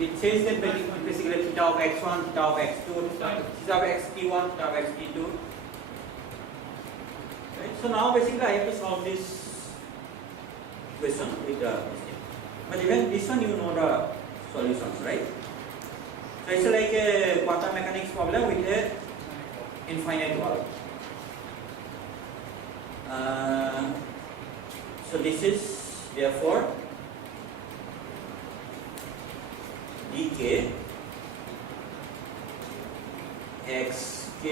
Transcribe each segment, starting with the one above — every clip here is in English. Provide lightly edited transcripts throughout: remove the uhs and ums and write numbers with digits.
it says that basically theta of x1, theta of x2, theta of xt1, theta of xt2. Right? So now basically I have to solve this question with the mistake. But even this one you know the solutions, right? So it's like a quantum mechanics problem with a infinite valve. So this is therefore dk xk.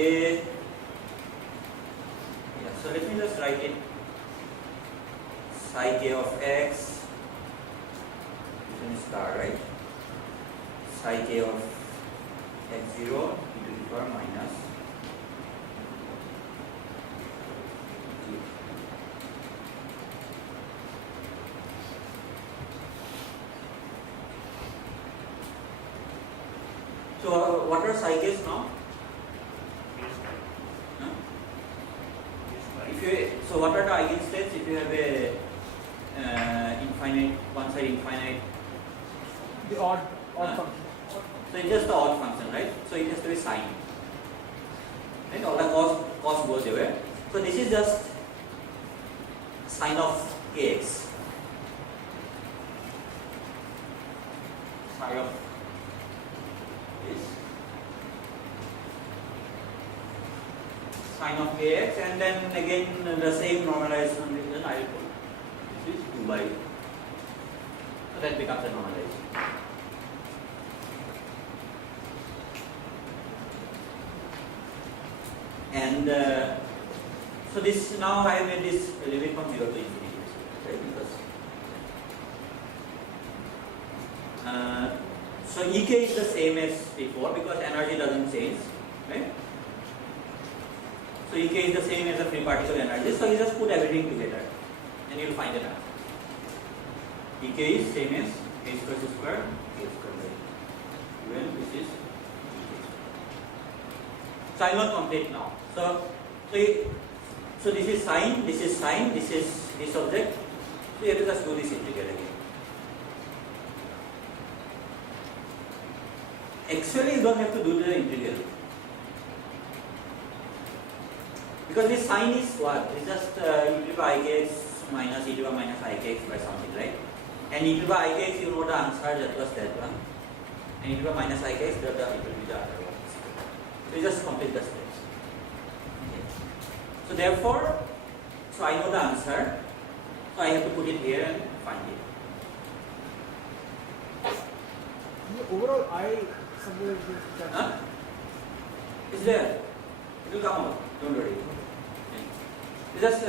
Yeah, so let me just write it. Psi k of x, this is star, right? Psi k of x0 e to the power minus t. So what are psi k's now? Huh? If you, so what are the eigenstates if you have a infinite, one side infinite? The odd function. So it's just the odd function, right? So it has to be sine. Right? All the cos goes away. So this is just sine of kx. Sine of this. Sine of kx, and then again the same normalization reason I will put. This is 2 by. So that becomes a normalization. And so this now I have made this limit from 0 to infinity, right? Because so Ek is the same as before because energy doesn't change, right? So Ek is the same as the free particle energy. So you just put everything together, and you will find an answer. Ek is same as k square k square by. Well, this is. So I will not complete now. So this is sine, this is sine, this is this object. So you have to just do this integral again. Actually, you don't have to do the integral because this sine is what? It's just e to the power ikx minus e to the power minus ikx by something, right? And e to the power ikx, you know the answer, that was that one. And e to the power minus ikx, that it will be the other one. So you just complete the steps. Okay. So therefore, so I know the answer. So I have to put it here and find it. The overall I somewhere is that. Huh? It's there. It will come out. Don't worry. You just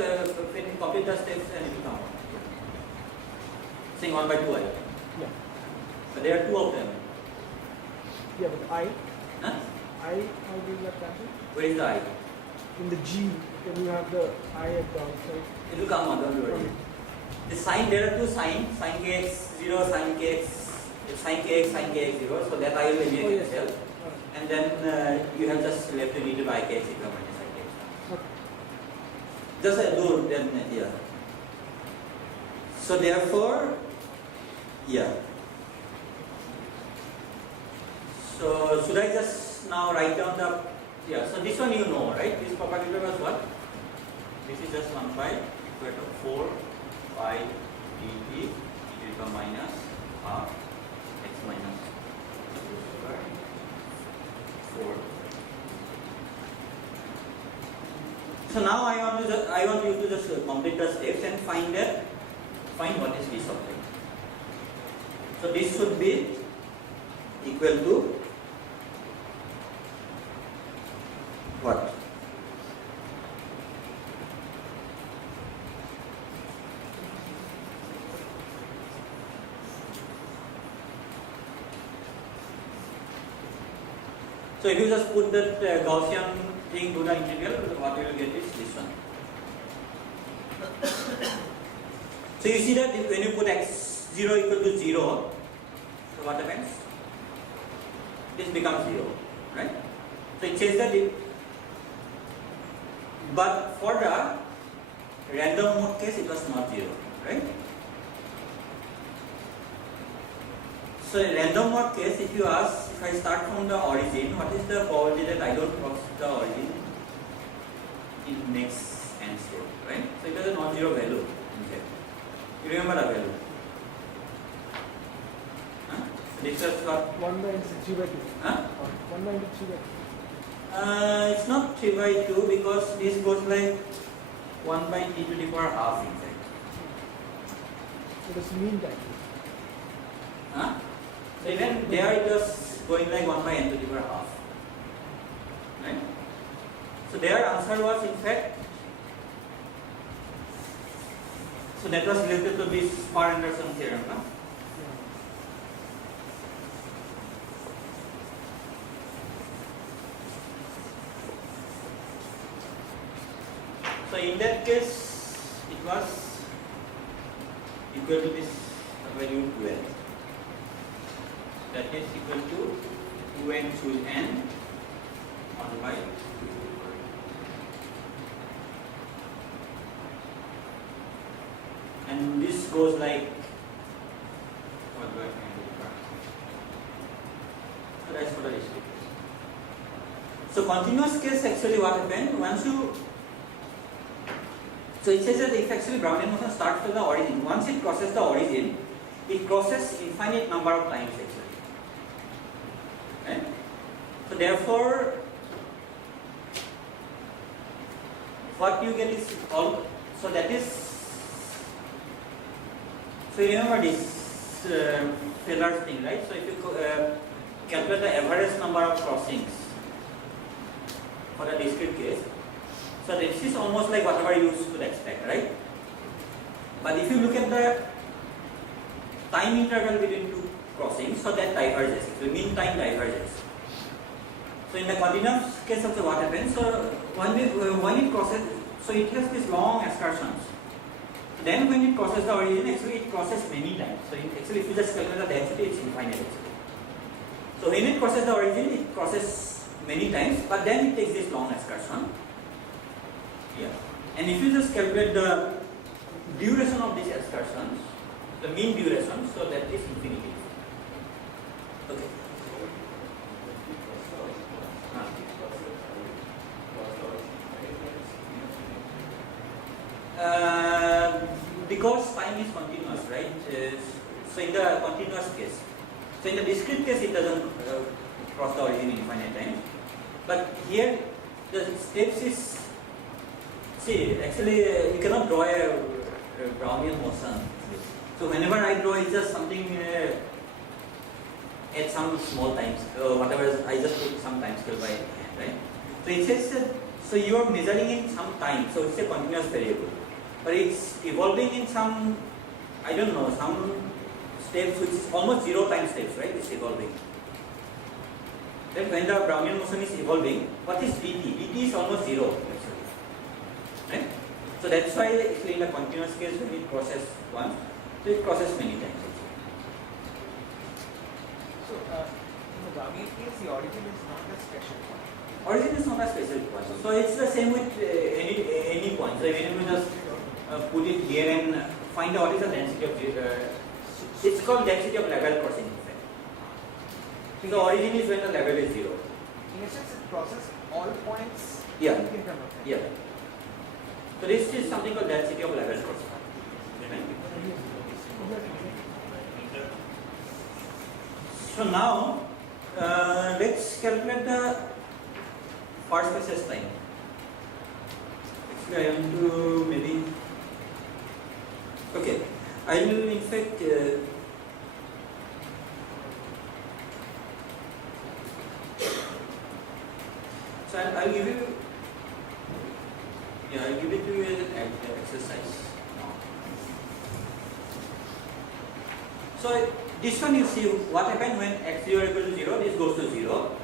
complete the steps and it will come out. Saying 1 by 2i. Yeah. But there are two of them. Yeah, but I. Huh? I, how do you get that? Where is the I? In the G, when you have the I at the outside. It will come on, don't worry. The sign, there are two signs, sin kx 0, sin kx, sin kx 0, so that I will eliminate itself. And then you have just left to need by kx equal minus sin kx. Okay. Just do then here. So therefore, yeah. So should I just now write down the, yeah, so this one you know, right? This property was what? This is just 1 by square root of 4 pi dt e to the power minus half x minus 2 square 4. So now I want you to just complete the steps and find what is this object. So this should be equal to what? So if you just put that Gaussian thing to the integral, what you will get is this one. So you see that when you put x0 equal to 0, so what happens? This becomes 0, right? So it says that but for the random mode case it was not 0, right? So in random walk case, if you ask, if I start from the origin, what is the probability that I don't cross the origin in next n step, right? So it has a non-zero value in fact. You remember the value? Huh? This is what? 1 by 3 by 2. Huh? 1 by 3 by 2. It's not 3 by 2 because this goes like 1 by t to the power half in fact. It is mean time. Huh? So even there it was going like 1 by n to the power half. Right? So their answer was in fact, so that was related to this Farr-Anderson theorem. Huh? So in that case, it was equal to this value 12. That is equal to 2n choose n 1 by 2. And this goes like 1 by 10 to the power. So that's for the discrete case. So continuous case actually what happened once you, so it says that if actually Brownian motion starts from the origin, once it crosses the origin, it crosses infinite number of times actually. Right? So therefore, what you get is all. So that is. So you remember this Feller's thing, right? So if you calculate the average number of crossings for the discrete case, so this is almost like whatever you could expect, right? But if you look at the time interval between two crossings, so that diverges. The mean time diverges. So in the continuous case also what happens? So when it crosses, so it has these long excursions. Then when it crosses the origin, actually it crosses many times. So actually if you just calculate the density, it's infinite actually. So when it crosses the origin, it crosses many times, but then it takes this long excursion. Yeah. And if you just calculate the duration of these excursions, the mean duration, so that is infinity. Okay. Because time is continuous, right? So in the continuous case, so in the discrete case it doesn't cross the origin infinite times, but here the steps is, see actually you cannot draw a Brownian motion. So whenever I draw, it's just something at some small times, whatever I just put some time scale by hand, right? So it says that, so you are measuring in some time, so it's a continuous variable, but it's evolving in some, I don't know, some steps which is almost 0 time steps, right? It's evolving. Then when the Brownian motion is evolving, what is dt? dt is almost 0 actually, right? So that's why actually in the continuous case when it crosses once, so it crosses many times. So, in the Brownian case, the origin is not a special point. Origin is not a special point. So it's the same with any point. So even if you just put it here and find out what is the density of it's called density of level crossing effect. So the origin is when the level is 0. In a sense, it crosses all points. Yeah. You can come up with. Yeah. So this is something called density of level crossing. Right? So now let's calculate the first spaces time. Actually, I am to maybe. Okay, I will in fact. So I'll give you. Yeah, I'll give it to you as an exercise. So this one you see what happens when x0 equal to 0, this goes to 0.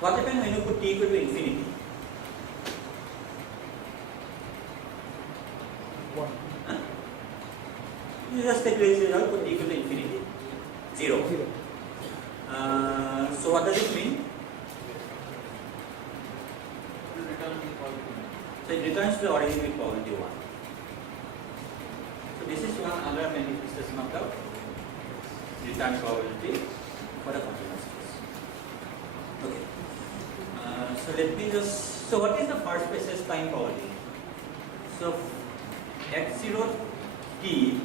What happens when you put t equal to infinity? 1. Huh? You just take this result, put t equal to infinity. 0. 0. So what does it mean? So it returns to the origin with probability 1. So this is one other manifestation of the return probability for the continuous case. Okay. So let me just. So what is the first basis time probability? So x0 t.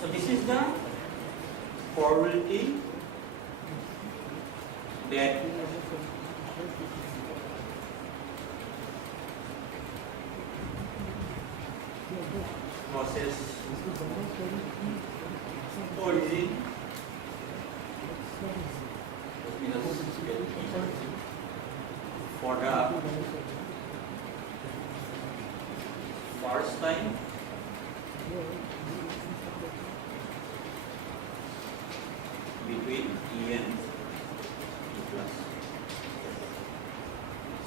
So this is the probability that process origin. Let me just get for the first time between E and E plus,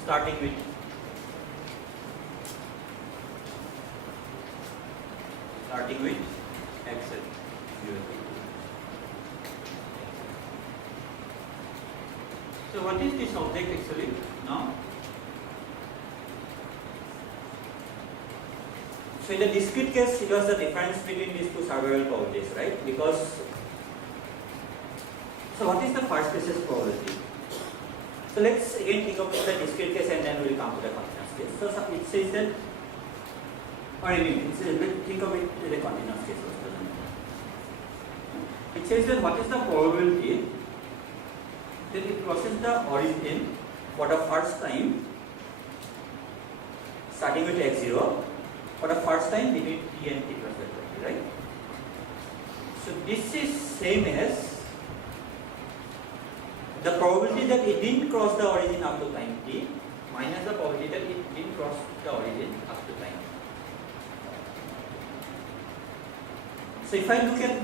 starting with x at 0. So what is this object actually now? So in the discrete case, it was the difference between these two survival probabilities, right? Because, so what is the first basis probability? So let's again think of the discrete case and then we will come to the continuous case. So it says that, or I mean, think of it as a continuous case also. It says that what is the probability that it crosses the origin for the first time, starting with x0, for the first time between t and t plus delta t, right? So this is same as the probability that it didn't cross the origin up to time t minus the probability that it didn't cross the origin up to time t. So if I look at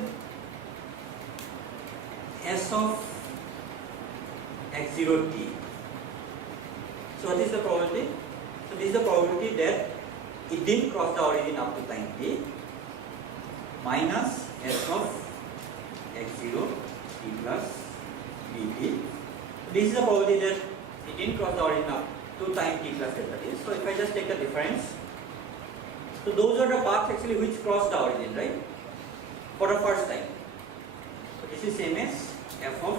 S of x0 t, so what is the probability? So this is the probability that it didn't cross the origin up to time t minus S of x0 t plus dt. This is the probability that it didn't cross the origin up to time t plus delta t. So if I just take the difference, so those are the paths actually which cross the origin, right? For the first time. So this is same as f of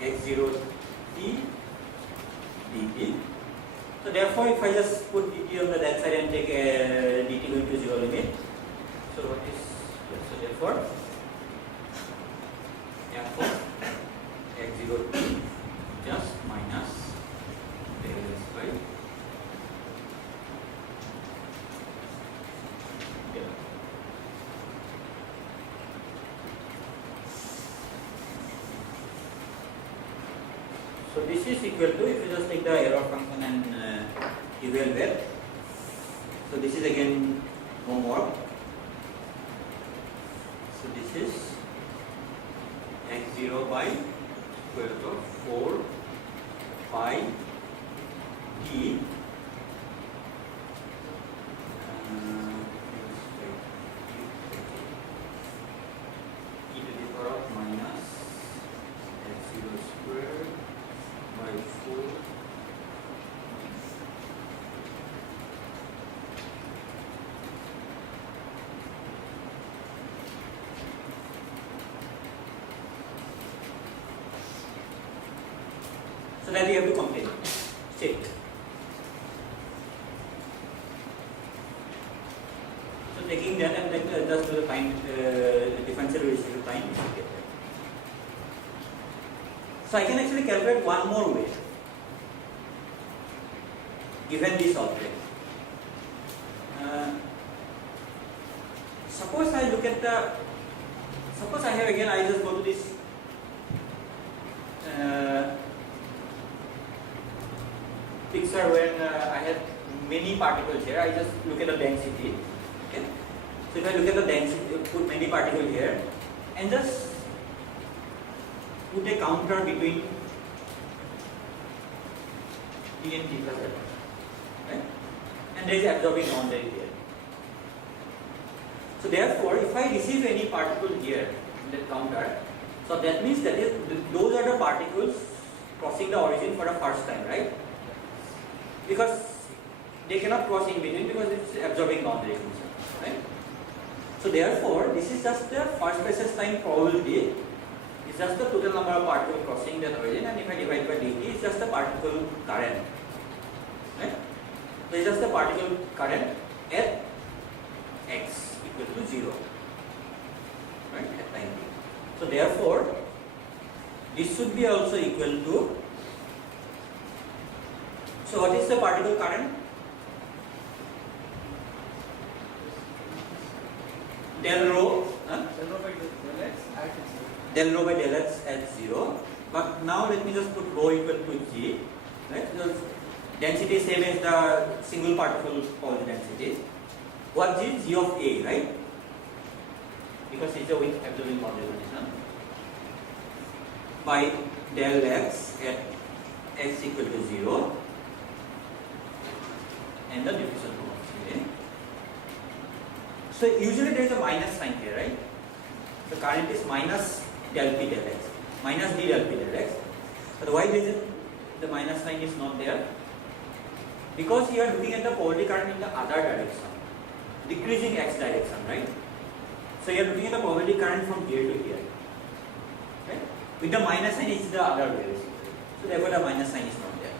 x0 t dt. So therefore, if I just put dt on the that side and take dt going to 0 limit, so what is, so therefore f of x0 t just minus del s by del. So this is equal to, if you just take the error function and evaluate, so this is again homework. So this is x0 by square root of 4 pi t e to the power of minus x0 square by 4 so that we have to complete check. So taking that and then just do the time differential ratio time. So I can actually calculate one more way given this object. Suppose I look at the, suppose I have again, I just go to this picture when I had many particles here. I just look at the density. Okay. So if I look at the density, put many particles here and just put a counter between T and T plus delta, right? And there is absorbing boundary here. So therefore, if I receive any particle here in the counter, so that means that is, those are the particles crossing the origin for the first time, right? Because they cannot cross in between because it's absorbing boundary function, right? So therefore, this is just the first basis time probability. It's just the total number of particles crossing that origin, and if I divide by dt, it's just the particle current, right? So it's just the particle current at x equal to 0, right, at time t. So therefore, this should be also equal to, so what is the particle current? Del rho, del rho by del x at 0. But now let me just put rho equal to g, right? Because density is same as the single particle Pauli density. What g? G of a, right? Because it's a with absorbing boundary condition. By del x at x equal to 0 and the diffusion velocity. So usually there is a minus sign here, right? The current is minus del p del x, minus d del p del x. But why is it the minus sign is not there? Because you are looking at the polarity current in the other direction, decreasing x direction, right? So you are looking at the polarity current from here to here, right? With the minus sign is the other way. So therefore the minus sign is not there.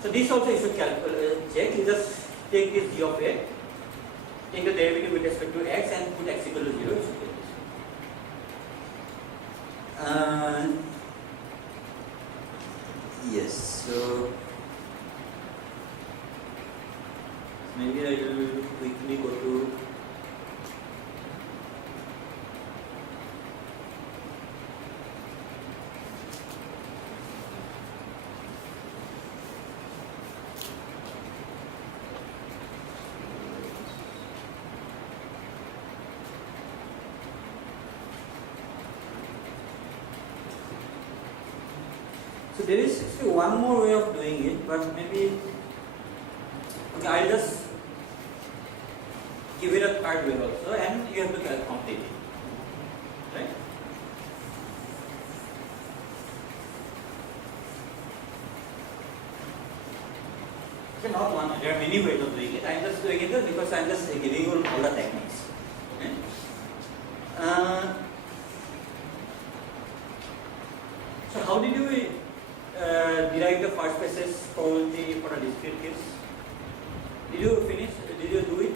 So this also you should check. You just take this g of a, take the derivative with respect to x and put x equal to 0. You should get this. Yes. So maybe I will quickly go to there is actually one more way of doing it, but maybe okay, I'll just give it a third way also, and you have to complete it, right? Okay, not one. There are many ways of doing it. I'm just doing it because I'm just giving you all the techniques. Okay. So how did you derive the first basis probability for a discrete case? Did you finish? Did you do it?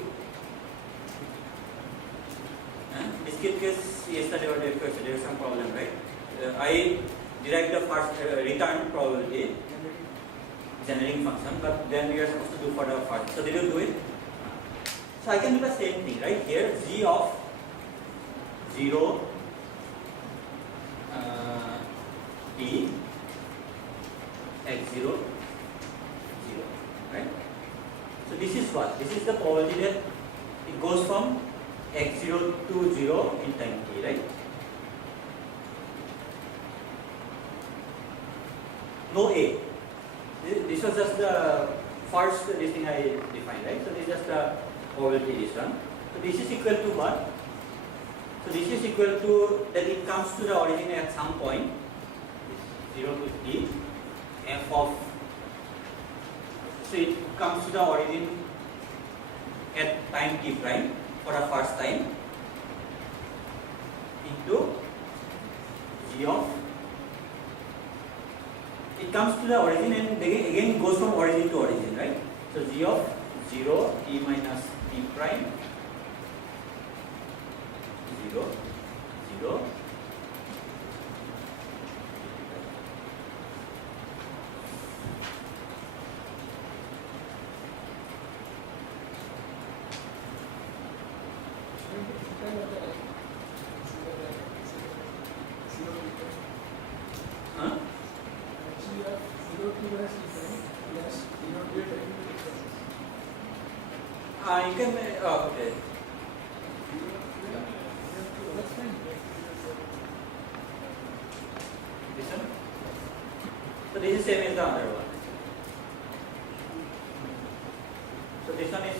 Discrete case yesterday or day before, there is some problem, right? I derived the first return probability generating function, but then we are supposed to do for the first. So did you do it? So I can do the same thing, right? Here g of 0 t x 0 0, right? So this is what? This is the probability that it goes from x0 to 0 in time t, right? No a. This was just the first this thing I defined, right? So this is just the probability this one. So this is equal to what? So this is equal to that it comes to the origin at some point, 0 to t, f of, so it comes to the origin at time t prime for the first time into g of, it comes to the origin and again goes from origin to origin, right? So g of 0 t minus t prime 0 0 you can okay. This one? So this is same as the other one. So this one is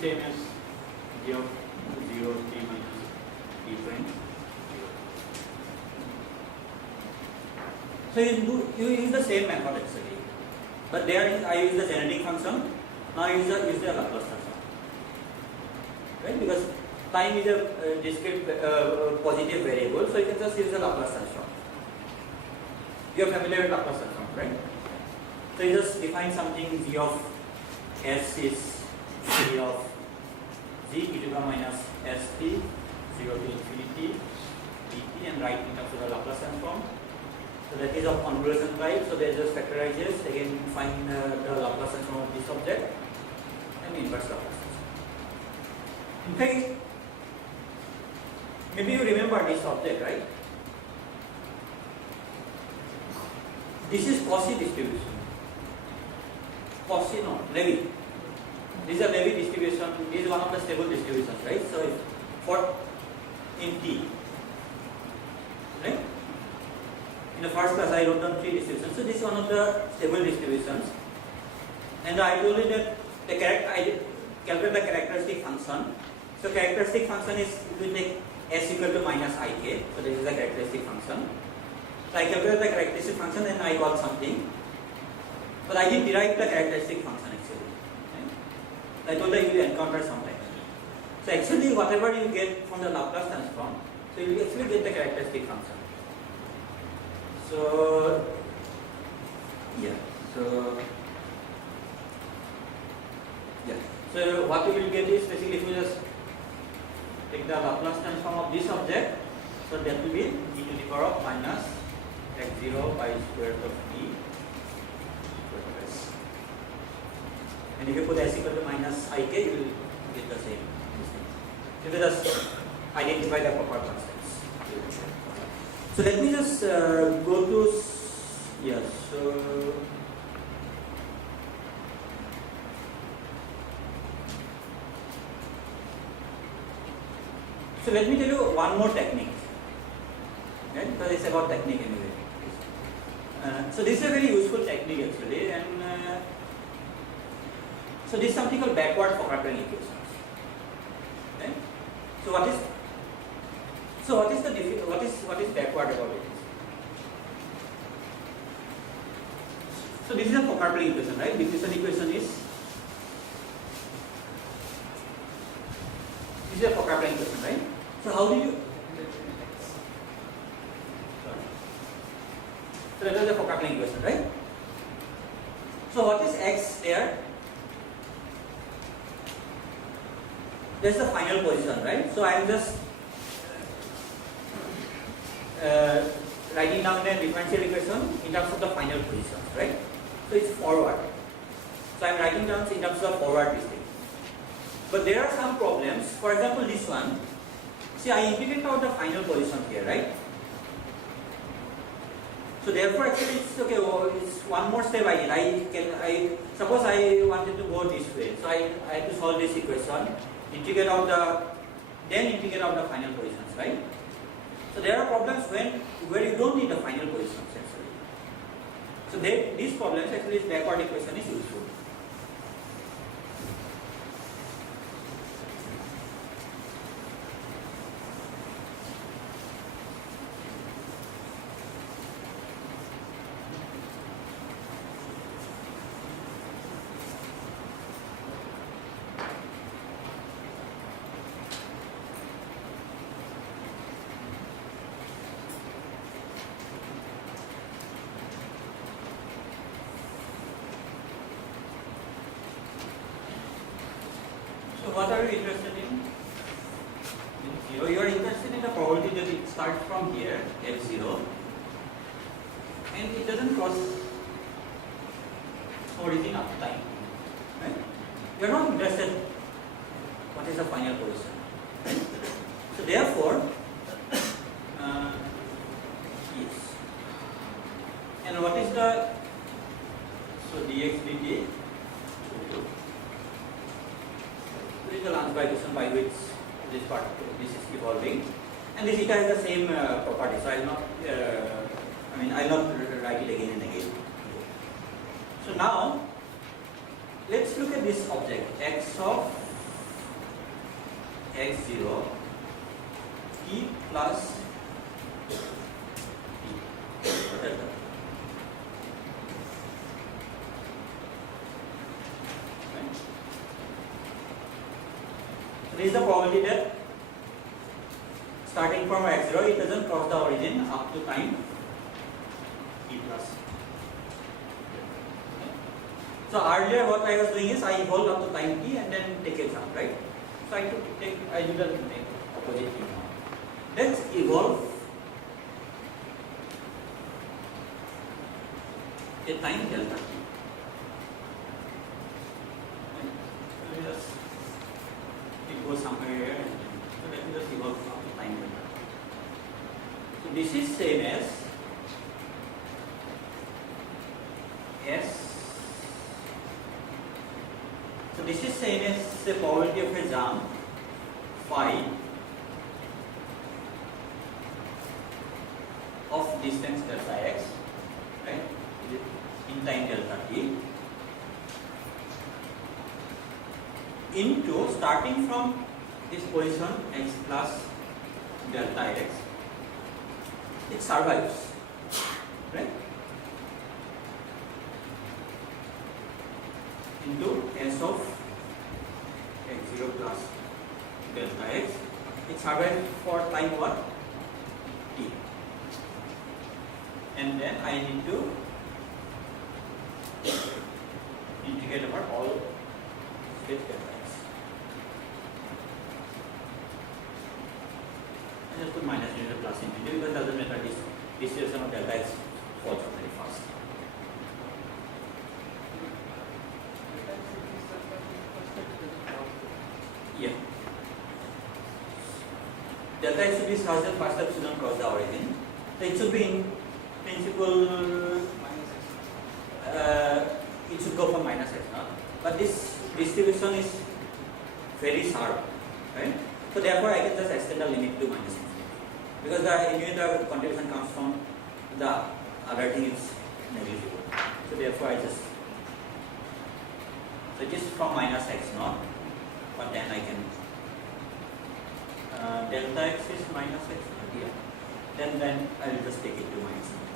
same as g of 0 t minus t prime 0. So you use the same method actually. But there I use the generating function. Now I use the Laplace transform. Right? Because time is a discrete positive variable, so you can just use the Laplace transform. You are familiar with Laplace transform, right? So you just define something g of s is g of g e to the minus st 0 to infinity dt and write in terms of the Laplace transform. So that is of convolution type. So they just factorizes. Again, find the Laplace transform of this object and inverse Laplace transform. In fact, maybe you remember this object, right? This is Cauchy distribution. Cauchy, no, Levy. This is a Levy distribution. This is one of the stable distributions, right? So for in T, right? In the first class, I wrote down 3 distributions. So this is one of the stable distributions. And I told you that I calculate the characteristic function. So characteristic function is, if we take s equal to minus ik, so this is the characteristic function. So I calculate the characteristic function and I got something. But I didn't derive the characteristic function actually. Right? I told that you will encounter sometimes. So actually whatever you get from the Laplace transform, so you will actually get the characteristic function. So yeah, so what you will get is basically if you just take the Laplace transform of this object, so that will be e to the power of minus x0 by square root of t square of s. And if you put s equal to minus ik, you will get the same. If you just identify the proper constants. So let me just go to So let me tell you one more technique, right? Because it's about technique anyway. So this is a very useful technique actually, and so this is something called backward Fokker-Plane equations. Okay? So what is backward about it? So this is a Fokker-Plane equation, right? Diffusion equation is this is a Fokker-Plane equation, right? So how do you? So that is the Fokker-Plane equation, right? So what is x there? That's the final position, right? So I am just writing down the differential equation in terms of the final position, right? So it's forward. So I am writing down in terms of forward distance. But there are some problems. For example, this one. See, I integrate out the final position here, right? So therefore, actually, it's okay. It's one more step I did. I suppose I wanted to go this way. So I have to solve this equation, integrate out then integrate out the final positions, right? So there are problems where you don't need the final positions actually. So these problems actually this backward equation is useful. What are you interested in? Zero. You are interested in the probability that it starts from here, f0, and it doesn't cross origin up to time. Right? You are not interested what is the final position. Right? So therefore, yes. And what is the dx dt? This is the Lange equation by which this is evolving, and this eta has the same property. So I will not, I will not write it again and again. So now let's look at this object x of x0 t plus t. this is the probability that starting from x0 it doesn't cross the origin up to time t plus. So earlier what I was doing is I evolve up to time t and then take a jump, right? So I do the opposite thing now. Let's evolve a time delta t. It goes somewhere here, and so let me just evolve up to time delta. So this is same as S. So this is same as the probability of a jump phi of distance delta x, right, in time delta t, into starting from this position x plus delta x, it survives, right, into s of x0 plus delta x, it survives for time what? T. And then I need to integrate over all state delta x. I just put minus into plus into because it doesn't matter, this distribution of delta x falls out very fast. Yeah. Delta x should be such that first step shouldn't cross the origin. So it should be in principle it should go from minus x naught. But this distribution is very sharp, right? So therefore I can just extend the limit to minus infinity. Because anyway the contribution comes from the other thing is negligible. So therefore I just, so it is from minus x naught, but then I can delta x is minus x naught, yeah. Then I will just take it to minus infinity.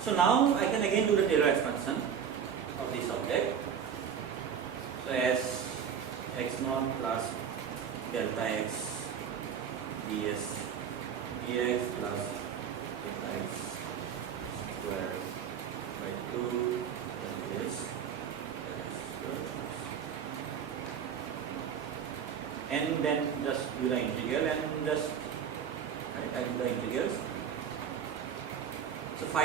So now I can again do the Taylor expansion of this object. So as x naught plus delta x ds dx plus delta x square by 2 ds and then just do the integral and just I do the integrals. So phi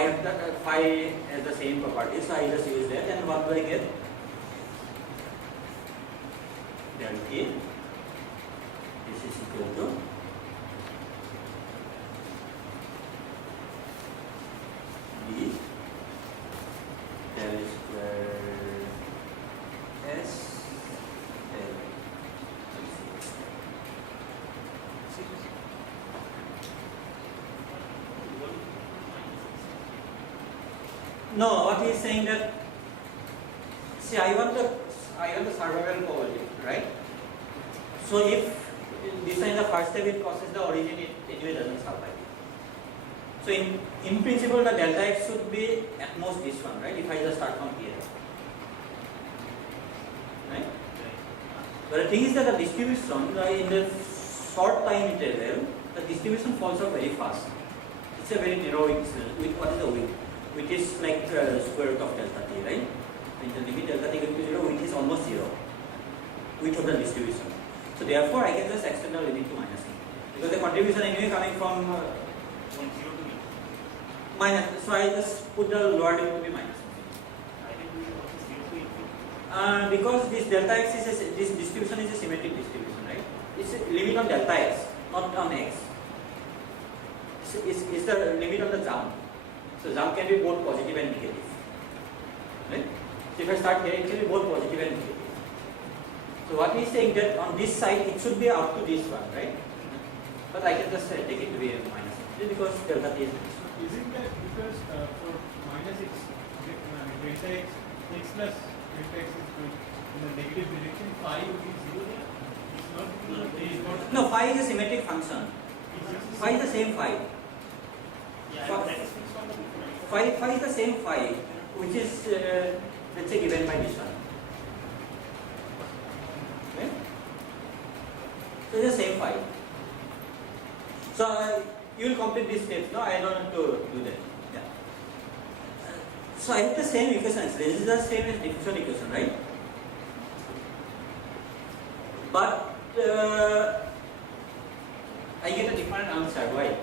has the same property, so I just use that, and what do I get? Del t. This is equal to d del square s del. No, what he is saying that, see, I want the survival probability, right? So if this is the first step, it crosses the origin, it anyway doesn't survive. So in principle, the delta x should be at most this one, right? If I just start from here, right? But the thing is that the distribution in the short time interval, the distribution falls out very fast. It's a very narrow with what is the width? Which is like square root of delta t, right? In the limit delta t equal to 0, which is almost 0, width of the distribution. So therefore, I can just extend the limit to minus e, because the contribution anyway coming from 0 to minus. So I just put the lower limit to be minus. Because this delta x is this distribution is a symmetric distribution, right? It's a limit on delta x, not on x. It's the limit on the jump. So jump can be both positive and negative, right? So if I start here, it can be both positive and negative. So what he is saying that on this side it should be up to this one, right? But I can just take it to be a minus because delta t is. Isn't that because for minus x, delta x, x plus delta x is going in the negative direction, phi would be 0 there? It's not because of a is not. No, phi is a symmetric function. Phi is the same phi. Yeah, that is fixed on the different. Phi is the same phi, which is let's say given by this one. Right? So it's the same phi. So you will complete these steps. No, I don't have to do that. Yeah. So I have the same equation. This is the same as differential equation, right? But I get a different answer. Why?